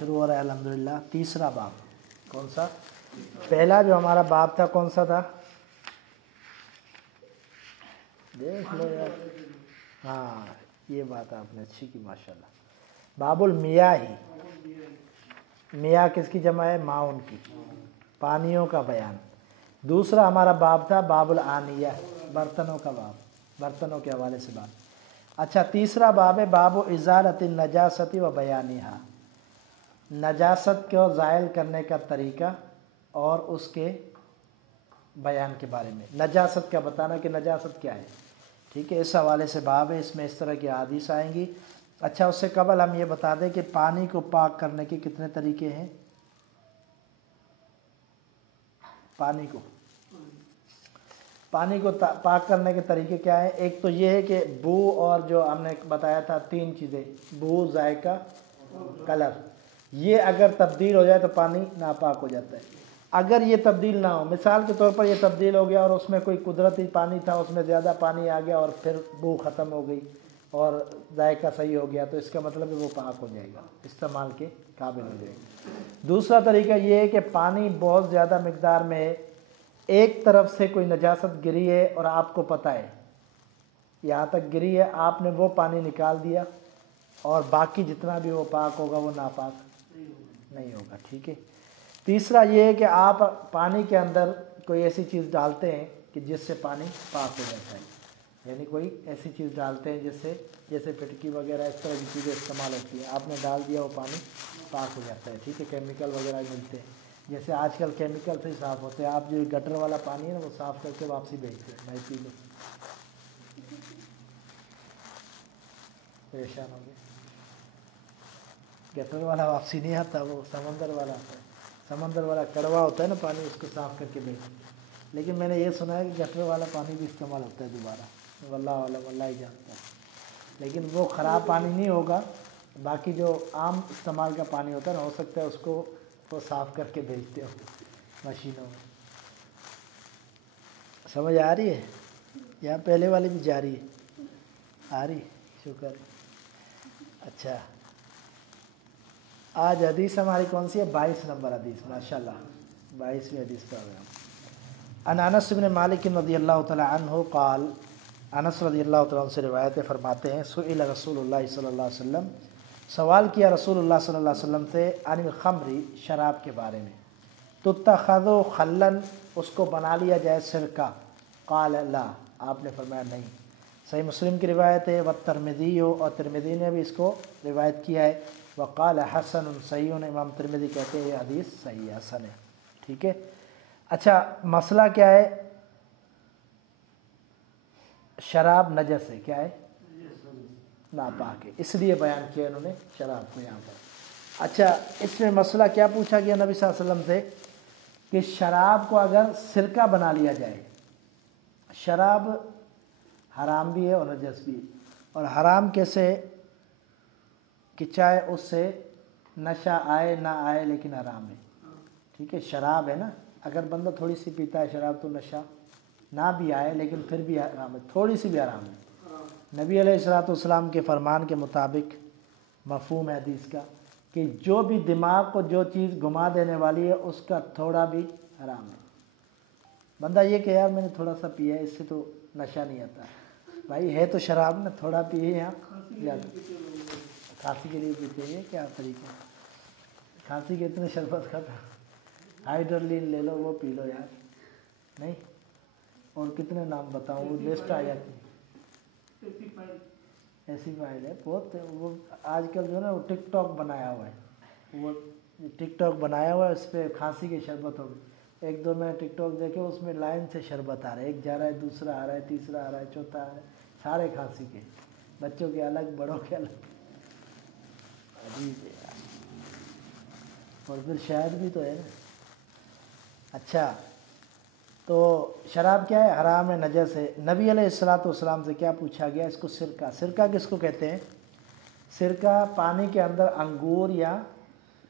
شروع ہو رہا ہے الحمدللہ تیسرا باب. کون سا؟ پہلا جو ہمارا باب تھا کون سا تھا؟ دیکھ لو یار. ہاں یہ بات آپ نے اچھی کی ماشاءاللہ. باب المیاہ. میاہ کس کی جمع ہے؟ معاون کی، پانیوں کا بیان. دوسرا ہمارا باب تھا باب الآنیہ، برتنوں کا باب، برتنوں کے حوالے سے باب. اچھا تیسرا باب ہے باب ازالۃ النجاست و بیانہا، نجاست کو زائل کرنے کا طریقہ اور اس کے بیان کے بارے میں. نجاست کا بتانا کہ نجاست کیا ہے. ٹھیک ہے، اس حوالے سے باب ہے، اس میں اس طرح کی احادیث آئیں گی. اچھا اس سے قبل ہم یہ بتا دیں کہ پانی کو پاک کرنے کے کتنے طریقے ہیں. پانی کو پاک کرنے کے طریقے کیا ہیں؟ ایک تو یہ ہے کہ بو، اور جو ہم نے بتایا تھا تین چیزیں، بو، ذائقہ، کلر. یہ اگر تبدیل ہو جائے تو پانی ناپاک ہو جاتا ہے. اگر یہ تبدیل نہ ہو، مثال کے طور پر یہ تبدیل ہو گیا اور اس میں کوئی قدرتی پانی تھا، اس میں زیادہ پانی آ گیا اور پھر بو ختم ہو گئی اور ذائقہ صحیح ہو گیا، تو اس کا مطلب ہے وہ پاک ہو جائے گا، استعمال کے قابل ہو جائے گا. دوسرا طریقہ یہ ہے کہ پانی بہت زیادہ مقدار میں ہے، ایک طرف سے کوئی نجاست گری ہے اور آپ کو پتہ ہے یہاں تک گری ہے، آپ نے وہ پانی نکال دیا اور باقی جتنا بھی وہ پاک ہوگا وہ ناپاک نہیں ہوگا. ٹھیک ہے. تیسرا یہ ہے کہ آپ پانی کے اندر کوئی ایسی چیز ڈالتے ہیں کہ جس سے پانی پاک ہو جاتا ہے، یعنی کوئی ایسی چیز ڈالتے ہیں جس سے، جیسے پھٹکی وغیرہ اس طرح کی چیزیں استعمال ہوتی ہیں، آپ نے ڈال دیا وہ پانی پاک ہو جاتا ہے. ٹھیک ہے. کیمیکل وغیرہ ملتے ہیں، جیسے آج کل کیمیکل سے ہی صاف ہوتے ہیں. آپ جو گٹر والا پانی ہے نا وہ صاف کر کے واپسی بھیجتے ہیں، بھائی پی لو. پریشان ہو گئے. گٹر والا واپسی نہیں آتا، وہ سمندر والا آتا ہے. سمندر والا کڑوا ہوتا ہے نا پانی، اس کو صاف کر کے بھیجتے. لیکن میں نے یہ سنا ہے کہ گٹر والا پانی بھی استعمال ہوتا ہے دوبارہ، واللہ عالم، اللہ ہی جانتا ہے. لیکن وہ خراب پانی نہیں ہوگا، باقی جو عام استعمال کا پانی ہوتا ہے نا، ہو سکتا ہے اس کو وہ صاف کر کے بھیجتے ہو مشینوں میں. سمجھ آ رہی ہے؟ یا پہلے والی بھی جاری ہے؟ آ رہی؟ شکر. اچھا آج حدیث ہماری کون سی ہے؟ 22 نمبر حدیث. ماشاءاللہ 22ویں حدیث پہ آ گیا. عن انس بن مالک رضی اللہ تعالی عنہ قال، انس رضی اللہ تعالیٰ عنہ سے روایتیں فرماتے ہیں، سئل رسول اللہ صلی اللہ علیہ وسلم، سوال کیا رسول اللہ صلی اللہ علیہ وسلم سے، عن الخمر، شراب کے بارے میں. تتخذ خلا، اس کو بنا لیا جائے سرکہ. قال لا، آپ نے فرمایا نہیں. صحیح مسلم کی روایت ہے. والترمذی، اور ترمذی نے بھی اس کو روایت کیا ہے. وقال حسن صحیح، امام ترمذی کہتے ہیں یہ حدیث صحیح حسن ہے. ٹھیک ہے. اچھا مسئلہ کیا ہے؟ شراب نجس ہے. کیا ہے؟ ناپاک ہے، اس لیے بیان کیا انہوں نے شراب کو یہاں پر. اچھا اس میں مسئلہ کیا پوچھا گیا نبی صلی اللہ علیہ وسلم سے کہ شراب کو اگر سرکہ بنا لیا جائے. شراب حرام بھی ہے اور نجس بھی ہے. اور حرام کیسے؟ کہ چاہے اس سے نشہ آئے نہ آئے لیکن حرام ہے. ٹھیک ہے. شراب ہے نا، اگر بندہ تھوڑی سی پیتا ہے شراب تو نشہ نہ بھی آئے لیکن پھر بھی حرام ہے، تھوڑی سی بھی حرام ہے. نبی علیہ الصلوۃ والسلام کے فرمان کے مطابق مفہوم ہے حدیث کا کہ جو بھی دماغ کو جو چیز گھما دینے والی ہے اس کا تھوڑا بھی حرام ہے. بندہ یہ کہ یار میں نے تھوڑا سا پیا ہے، اس سے تو نشہ نہیں آتا. بھائی ہے تو شراب نا، تھوڑا پیے یا کھانسی کے لیے پیتے ہیں. کیا طریقہ ہے؟ کھانسی کے اتنے شربت کھاتا، ہائیڈرلین لے لو وہ پی لو یار. نہیں اور کتنے نام بتاؤں، وہ لسٹ آ جاتی ہے. ایسی فائل ہے بہت. وہ آج کل جو ہے نا وہ ٹک ٹاک بنایا ہوا ہے، وہ ٹک ٹاک بنایا ہوا ہے، اس پہ کھانسی کے شربت ہوگی. ایک دو میں ٹک ٹاک دیکھے، اس میں لائن سے شربت آ رہا ہے، ایک جا رہا ہے، دوسرا آ رہا ہے، تیسرا آ رہا ہے، چوتھا آ رہا ہے، سارے کھانسی کے، بچوں کے الگ، بڑوں کے الگ. عجیب ہے یار. اور پھر شاید بھی تو ہے نا. اچھا تو شراب کیا ہے؟ حرام ہے، نجس ہے. نبی علیہ الصلوۃ والسلام سے کیا پوچھا گیا؟ اس کو سرکہ. سرکہ کس کو کہتے ہیں؟ سرکہ پانی کے اندر انگور یا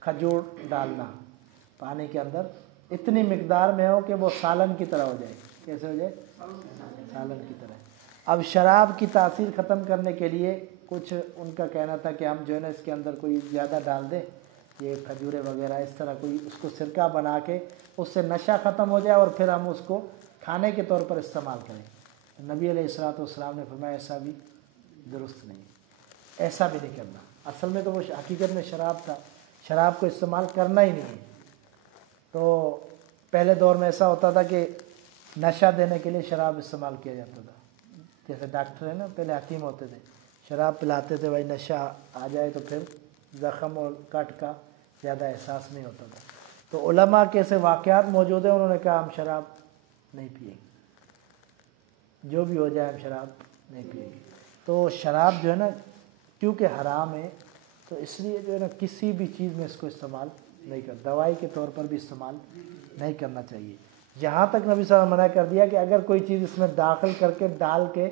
کھجور ڈالنا، پانی کے اندر اتنی مقدار میں ہو کہ وہ سالن کی طرح ہو جائے. کیسے ہو جائے؟ سالن کی طرح. اب شراب کی تاثیر ختم کرنے کے لیے کچھ ان کا کہنا تھا کہ ہم جو ہے نا اس کے اندر کوئی زیادہ ڈال دیں یہ کھجورے وغیرہ اس طرح کوئی اس کو سرکہ بنا کے اس سے نشہ ختم ہو جائے اور پھر ہم اس کو کھانے کے طور پر استعمال کریں. نبی علیہ الصلوۃ والسلام نے فرمایا ایسا بھی درست نہیں، ایسا بھی نہیں کرنا. اصل میں تو وہ حقیقت میں شراب تھا، شراب کو استعمال کرنا ہی نہیں ہے. تو پہلے دور میں ایسا ہوتا تھا کہ نشہ دینے کے لیے شراب استعمال کیا جاتا تھا. جیسے ڈاکٹر ہیں نا، پہلے حکیم ہوتے تھے، شراب پلاتے تھے بھائی نشہ آ جائے تو پھر زخم اور کٹ کا زیادہ احساس نہیں ہوتا تھا. تو علماء کے ایسے واقعات موجود ہیں، انہوں نے کہا ہم شراب نہیں پئیں گے، جو بھی ہو جائے ہم شراب نہیں پئیں گے. تو شراب جو ہے نا کیونکہ حرام ہے تو اس لیے جو ہے نا کسی بھی چیز میں اس کو استعمال نہیں کر، دوائی کے طور پر بھی استعمال نہیں کرنا چاہیے. جہاں تک نبی صلی اللہ علیہ وسلم منع کر دیا کہ اگر کوئی چیز اس میں داخل کر کے ڈال کے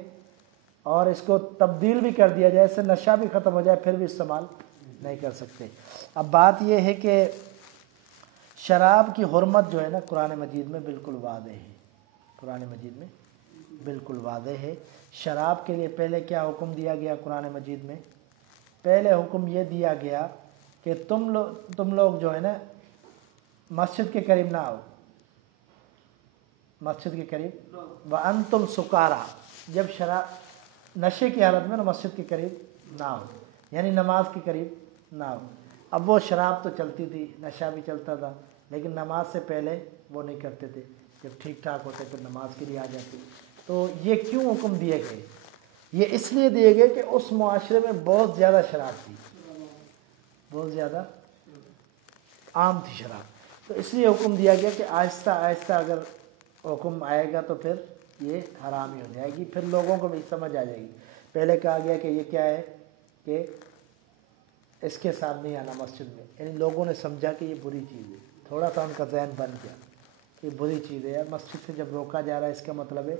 اور اس کو تبدیل بھی کر دیا جائے، اس سے نشہ بھی ختم ہو جائے، پھر بھی استعمال نہیں کر سکتے. اب بات یہ ہے کہ شراب کی حرمت جو ہے نا قرآن مجید میں بالکل واضح ہے، قرآن مجید میں بالکل واضح ہے. شراب کے لیے پہلے کیا حکم دیا گیا قرآن مجید میں؟ پہلے حکم یہ دیا گیا کہ تم لوگ جو ہے نا مسجد کے قریب نہ آؤ، مسجد کے قریب وَأَنْتُمْ سُكَارَىٰ، جب شراب نشے کی حالت میں نا مسجد کے قریب نہ آؤ، یعنی نماز کے قریب نہ آؤ. اب وہ شراب تو چلتی تھی، نشہ بھی چلتا تھا، لیکن نماز سے پہلے وہ نہیں کرتے تھے. جب ٹھیک ٹھاک ہوتے پھر نماز کے لیے آ جاتے. تو یہ کیوں حکم دیے گئے؟ یہ اس لیے دیے گئے کہ اس معاشرے میں بہت زیادہ شراب تھی، بہت زیادہ عام تھی شراب. تو اس لیے حکم دیا گیا کہ آہستہ آہستہ اگر حکم آئے گا تو پھر یہ حرام ہی ہو جائے گی، پھر لوگوں کو بھی سمجھ آ جائے گی. پہلے کہا گیا کہ یہ کیا ہے کہ اس کے ساتھ نہیں آنا مسجد میں، یعنی لوگوں نے سمجھا کہ یہ بری چیز ہے، تھوڑا سا ان کا ذہن بن گیا کہ یہ بری چیز ہے. یار مسجد سے جب روکا جا رہا ہے اس کا مطلب ہے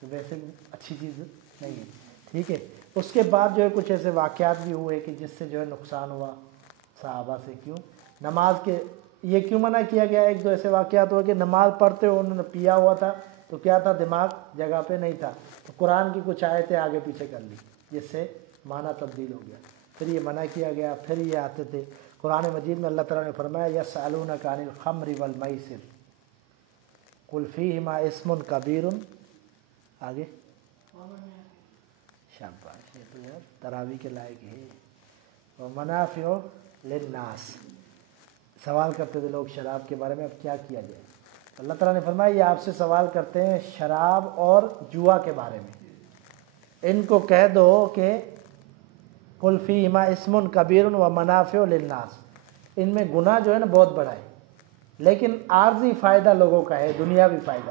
کہ ویسے اچھی چیز نہیں ہے. ٹھیک ہے. اس کے بعد جو ہے کچھ ایسے واقعات بھی ہوئے کہ جس سے جو ہے نقصان ہوا صحابہ سے. کیوں نماز کے یہ کیوں منع کیا گیا؟ ایک دو ایسے واقعات ہوئے کہ نماز پڑھتے ہوئے انہوں نے پیا ہوا تھا تو کیا تھا، دماغ جگہ پہ نہیں تھا، تو قرآن کی کچھ آیتیں آگے پیچھے کر لی جس سے معنی تبدیل ہو گیا. پھر یہ منع کیا گیا. پھر یہ آتے تھے قرآن مجید میں اللہ تعالیٰ نے فرمایا یسألونک عن الخمر والمیسر قل فیہما اسم کبیر. آگے شاباش، یہ تو یار تراویح کے لائق ہے. ومنافع للناس، سوال کرتے تھے لوگ شراب کے بارے میں، اب کیا کیا جائے؟ اللہ تعالیٰ نے فرمایا یہ آپ سے سوال کرتے ہیں شراب اور جوا کے بارے میں، ان کو کہہ دو کہ قل فیہما اسم کبیر ومنافع للناس، ان میں گناہ جو ہے نا بہت بڑا ہے، لیکن عارضی فائدہ لوگوں کا ہے، دنیاوی فائدہ.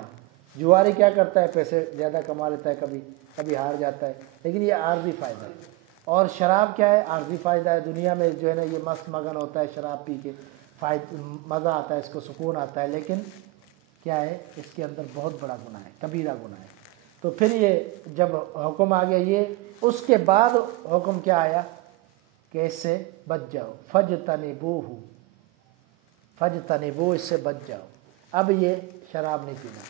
جواری کیا کرتا ہے، پیسے زیادہ کما لیتا ہے، کبھی کبھی ہار جاتا ہے، لیکن یہ عارضی فائدہ ہے. اور شراب کیا ہے، عارضی فائدہ ہے، دنیا میں جو ہے نا یہ مست مگن ہوتا ہے شراب پی کے، مزہ آتا ہے، اس کو سکون آتا ہے، لیکن کیا ہے اس کے اندر بہت بڑا گناہ ہے، کبیرہ گناہ ہے. تو پھر یہ جب حکم آ گیا یہ، اس کے بعد حکم کیا آیا کہ اس سے بچ جاؤ، فجتنبوہ، فجتنبوہ، اس سے بچ جاؤ. اب یہ شراب نہیں پینا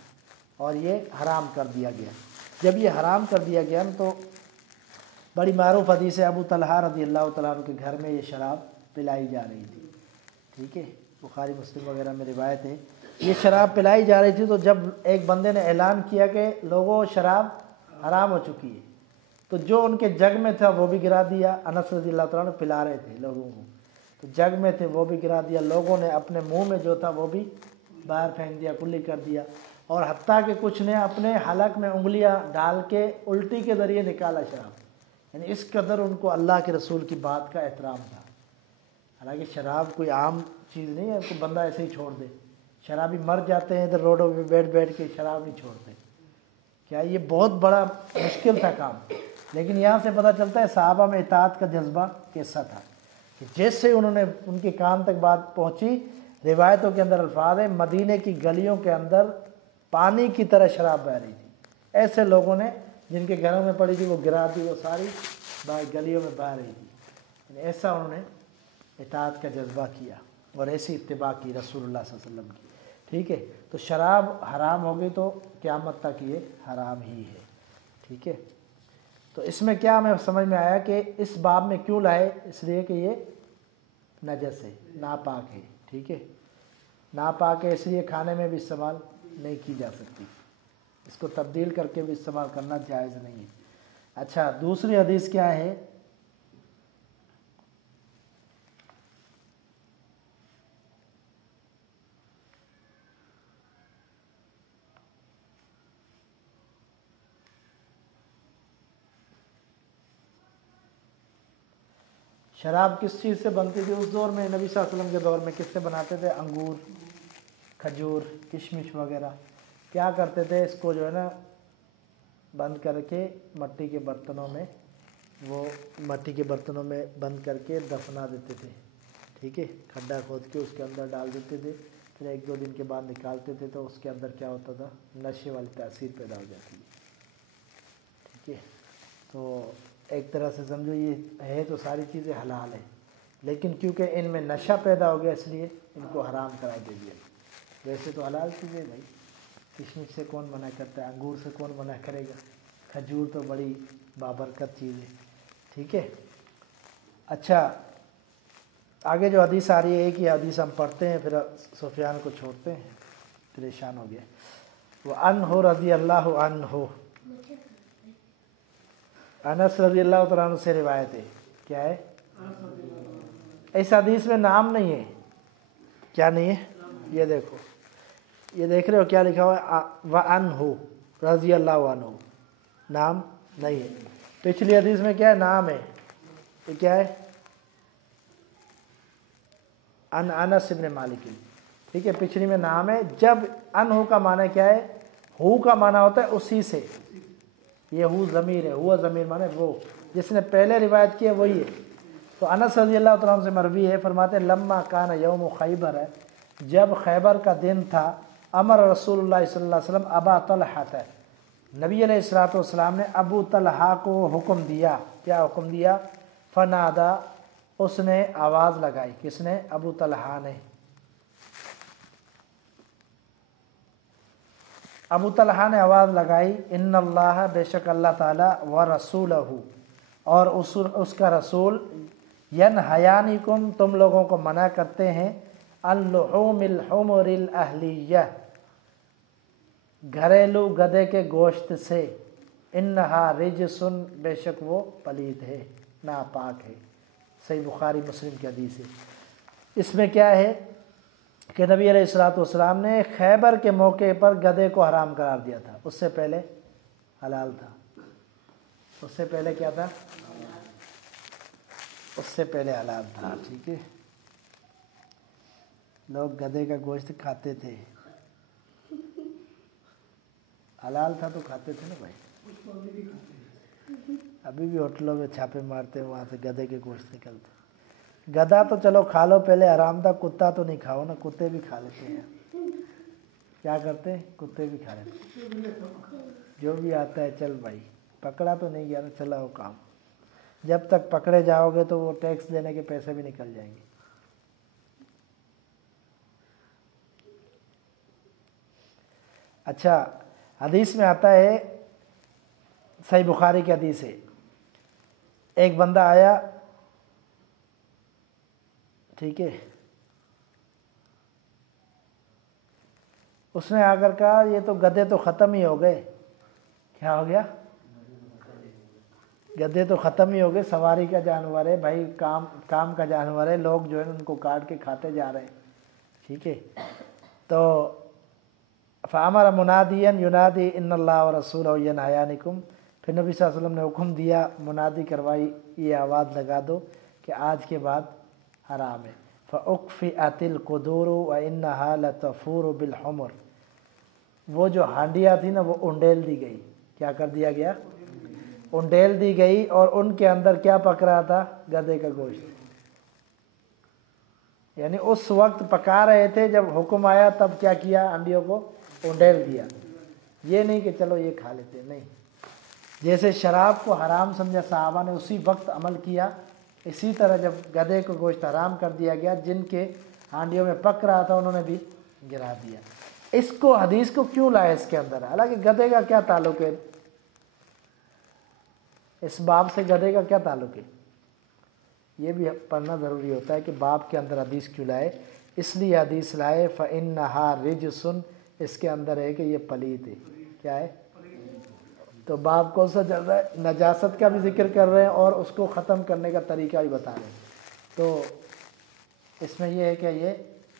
اور یہ حرام کر دیا گیا. جب یہ حرام کر دیا گیا تو بڑی معروف حدیث ہے، ابو طلحہ رضی اللہ تعالیٰ عنہ کے گھر میں یہ شراب پلائی جا رہی تھی. ٹھیک ہے، بخاری مسلم وغیرہ میں روایت ہے، یہ شراب پلائی جا رہی تھی. تو جب ایک بندے نے اعلان کیا کہ لوگوں شراب حرام ہو چکی ہے، تو جو ان کے جگ میں تھا وہ بھی گرا دیا. انس رضی اللہ تعالیٰ عنہ پلا رہے تھے لوگوں کو، تو جگ میں تھے وہ بھی گرا دیا. لوگوں نے اپنے منہ میں جو تھا وہ بھی باہر پھینک دیا، کلی کر دیا. اور حتیٰ کہ کچھ نے اپنے حلق میں انگلیاں ڈال کے الٹی کے ذریعے نکالا شراب. یعنی اس قدر ان کو اللہ کے رسول کی بات کا احترام تھا. حالانکہ شراب کوئی عام چیز نہیں ہے کہ بندہ ایسے ہی چھوڑ دے. شرابی مر جاتے ہیں ادھر روڈوں پہ بیٹھ بیٹھ کے، شراب نہیں چھوڑتے. کیا یہ بہت بڑا مشکل تھا کام. لیکن یہاں سے پتہ چلتا ہے صحابہ میں اطاعت کا جذبہ کیسا تھا کہ جیسے انہوں نے ان کے کان تک بات پہنچی، روایتوں کے اندر الفاظ ہے مدینے کی گلیوں کے اندر پانی کی طرح شراب بہہ رہی تھی. ایسے لوگوں نے جن کے گھروں میں پڑی تھی وہ گرا دی، وہ ساری گلیوں میں بہہ رہی تھی. یعنی ایسا انہوں نے اطاعت کا جذبہ کیا اور ایسی اتباع کی رسول اللہ صلی اللہ علیہ وسلم کی. ٹھیک ہے، تو شراب حرام ہو گئی تو قیامت تک یہ حرام ہی ہے. ٹھیک ہے، تو اس میں کیا ہمیں سمجھ میں آیا کہ اس باب میں کیوں لائے، اس لیے کہ یہ نجس ہے، ناپاک ہے، ٹھیک ہے، ناپاک ہے، اس لیے کھانے میں بھی استعمال نہیں کی جا سکتی، اس کو تبدیل کر کے بھی استعمال کرنا جائز نہیں ہے۔ اچھا، دوسری حدیث کیا ہے؟ شراب کس چیز سے بنتی تھی اس دور میں؟ نبی صلی اللہ علیہ وسلم کے دور میں کس سے بناتے تھے؟ انگور، کھجور، کشمش وغیرہ۔ کیا کرتے تھے؟ اس کو جو ہے نا بند کر کے مٹی کے برتنوں میں، وہ مٹی کے برتنوں میں بند کر کے دفنا دیتے تھے، ٹھیک ہے، کھڈا کھود کے اس کے اندر ڈال دیتے تھے، پھر 1-2 دن کے بعد نکالتے تھے تو اس کے اندر کیا ہوتا تھا؟ نشے والی تاثیر پیدا ہو جاتی ہے، ٹھیک ہے۔ تو ایک طرح سے سمجھو یہ ہے تو ساری چیزیں حلال ہیں، لیکن کیونکہ ان میں نشہ پیدا ہو گیا اس لیے ان کو حرام قرار دے دیا۔ ویسے تو حلال چیزیں بھائی، کشمش سے کون منع کرتا ہے؟ انگور سے کون منع کرے گا؟ کھجور تو بڑی بابرکت چیز ہے، ٹھیک ہے۔ اچھا، آگے جو حدیث آ رہی ہے، ایک ہی حدیث ہم پڑھتے ہیں پھر سفیان کو چھوڑتے ہیں، پریشان ہو گیا۔ وعنہ رضی اللہ عنہ، انس رضی اللہ تعالیٰ عنہ سے روایت ہے، کیا ہے؟ اس حدیث میں نام نہیں ہے، کیا نہیں ہے؟ یہ دیکھو، یہ دیکھ رہے ہو کیا لکھا ہوا ہے؟ وعنہ رضی اللہ عنہ، نام نہیں ہے۔ پچھلی حدیث میں کیا ہے؟ نام ہے، یہ کیا ہے؟ ان انس بن مالک، ٹھیک ہے، پچھلی میں نام ہے۔ جب انہو کا معنی کیا ہے؟ ہو کا معنی ہوتا ہے اسی سے، یہ ہو ضمیر ہے، ہوا ضمیر معنی وہ جس نے پہلے روایت کی ہے وہی ہے۔ تو انس رضی اللہ تعالیٰ عنہ سے مروی ہے، فرماتے ہیں لما کان یوم خیبر، ہے جب خیبر کا دن تھا، امر رسول اللہ صلی اللہ علیہ وسلم ابا طلحہ، نبی علیہ الصلوۃ والسلام نے ابو طلحہ کو حکم دیا، کیا حکم دیا؟ فنادا، اس نے آواز لگائی، کس نے؟ ابو طلحہ نے۔ ابو طلحہ نے آواز لگائی، ان اللہ، بے شک اللہ تعالیٰ، ورسولہ، اور اس کا رسول، ینہیانکم، تم لوگوں کو منع کرتے ہیں، اللحوم الحمر الاہلیہ، گھریلو گدھے کے گوشت سے، انہا رجسن، بے شک وہ پلید ہے، ناپاک ہے۔ صحیح بخاری مسلم کی حدیث ہے۔ اس میں کیا ہے کہ نبی علیہ الصلوۃ والسلام نے خیبر کے موقع پر گدھے کو حرام قرار دیا تھا، اس سے پہلے حلال تھا، اس سے پہلے کیا تھا؟ اس سے پہلے حلال تھا، ٹھیک ہے۔ لوگ گدھے کا گوشت کھاتے تھے، حلال تھا تو کھاتے تھے نا بھائی۔ ابھی بھی ہوٹلوں میں چھاپے مارتے ہیں، وہاں سے گدھے کے گوشت نکلتے۔ گدھا تو چلو کھا لو، پہلے حرام تھا، کتا تو نہیں کھاؤ نا، کتے بھی کھا لیتے ہیں۔ کیا کرتے ہیں؟ کتے بھی کھا لیتے ہیں۔ جو بھی آتا ہے چل بھائی، پکڑا تو نہیں گیا نا، چلا وہ کام۔ جب تک پکڑے جاؤ گے تو وہ ٹیکس دینے کے پیسے بھی نکل جائیں گے۔ اچھا، حدیث میں آتا ہے، صحیح بخاری کی حدیث ہے، ایک بندہ آیا، ٹھیک ہے، اس نے آ کر کہا یہ تو گدھے تو ختم ہی ہو گئے۔ کیا ہو گیا؟ گدھے تو ختم ہی ہو گئے، سواری کا جانور ہے بھائی، کام کا جانور ہے، لوگ جو ہے ان کو کاٹ کے کھاتے جا رہے ہیں، ٹھیک ہے۔ تو فامر منادیا ینادی ان اللہ ورسولہ ینہیانکم، پھر نبی صلی اللہ علیہ وسلم نے حکم دیا، منادی کروائی، یہ آواز لگا دو کہ آج کے بعد حرام ہے۔ فاکفئت القدور وانھا لتفور بالحمر، وہ جو ہانڈیاں تھی نا وہ انڈیل دی گئی۔ کیا کر دیا گیا؟ انڈیل دی گئی، اور ان کے اندر کیا پک رہا تھا؟ گدھے کا گوشت۔ یعنی اس وقت پکا رہے تھے، جب حکم آیا تب کیا کیا؟ ہانڈیوں کو انڈیل دیا۔ یہ نہیں کہ چلو یہ کھا لیتے، نہیں۔ جیسے شراب کو حرام سمجھا صحابہ نے، اسی وقت عمل کیا، اسی طرح جب گدھے کو گوشت حرام کر دیا گیا، جن کے ہانڈیوں میں پک رہا تھا انہوں نے بھی گرا دیا۔ اس کو حدیث کو کیوں لایا اس کے اندر؟ حالانکہ گدھے کا کیا تعلق ہے اس باب سے؟ گدھے کا کیا تعلق ہے؟ یہ بھی پڑھنا ضروری ہوتا ہے کہ باب کے اندر حدیث کیوں لائے، اس لیے حدیث لائے فَإِنَّهَا رِجْسٌ، اس کے اندر ہے کہ یہ پلید ہے، کیا ہے؟ تو باب کون سا چل رہا ہے؟ نجاست کا بھی ذکر کر رہے ہیں اور اس کو ختم کرنے کا طریقہ بھی بتا رہے ہیں۔ تو اس میں یہ ہے کہ یہ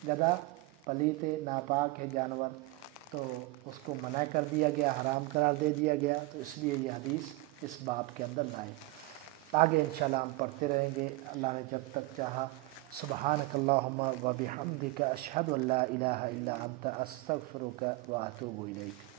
گدھا پلید ہے، ناپاک ہے جانور، تو اس کو منع کر دیا گیا، حرام قرار دے دیا گیا، تو اس لیے یہ حدیث اس باب کے اندر لائے۔ آگے انشاءاللہ ہم پڑھتے رہیں گے اللہ نے جب تک چاہا۔ سبحانک اللہم و بحمدک اشہد ان لا الہ الا انت استغفرک و اتوب الیک۔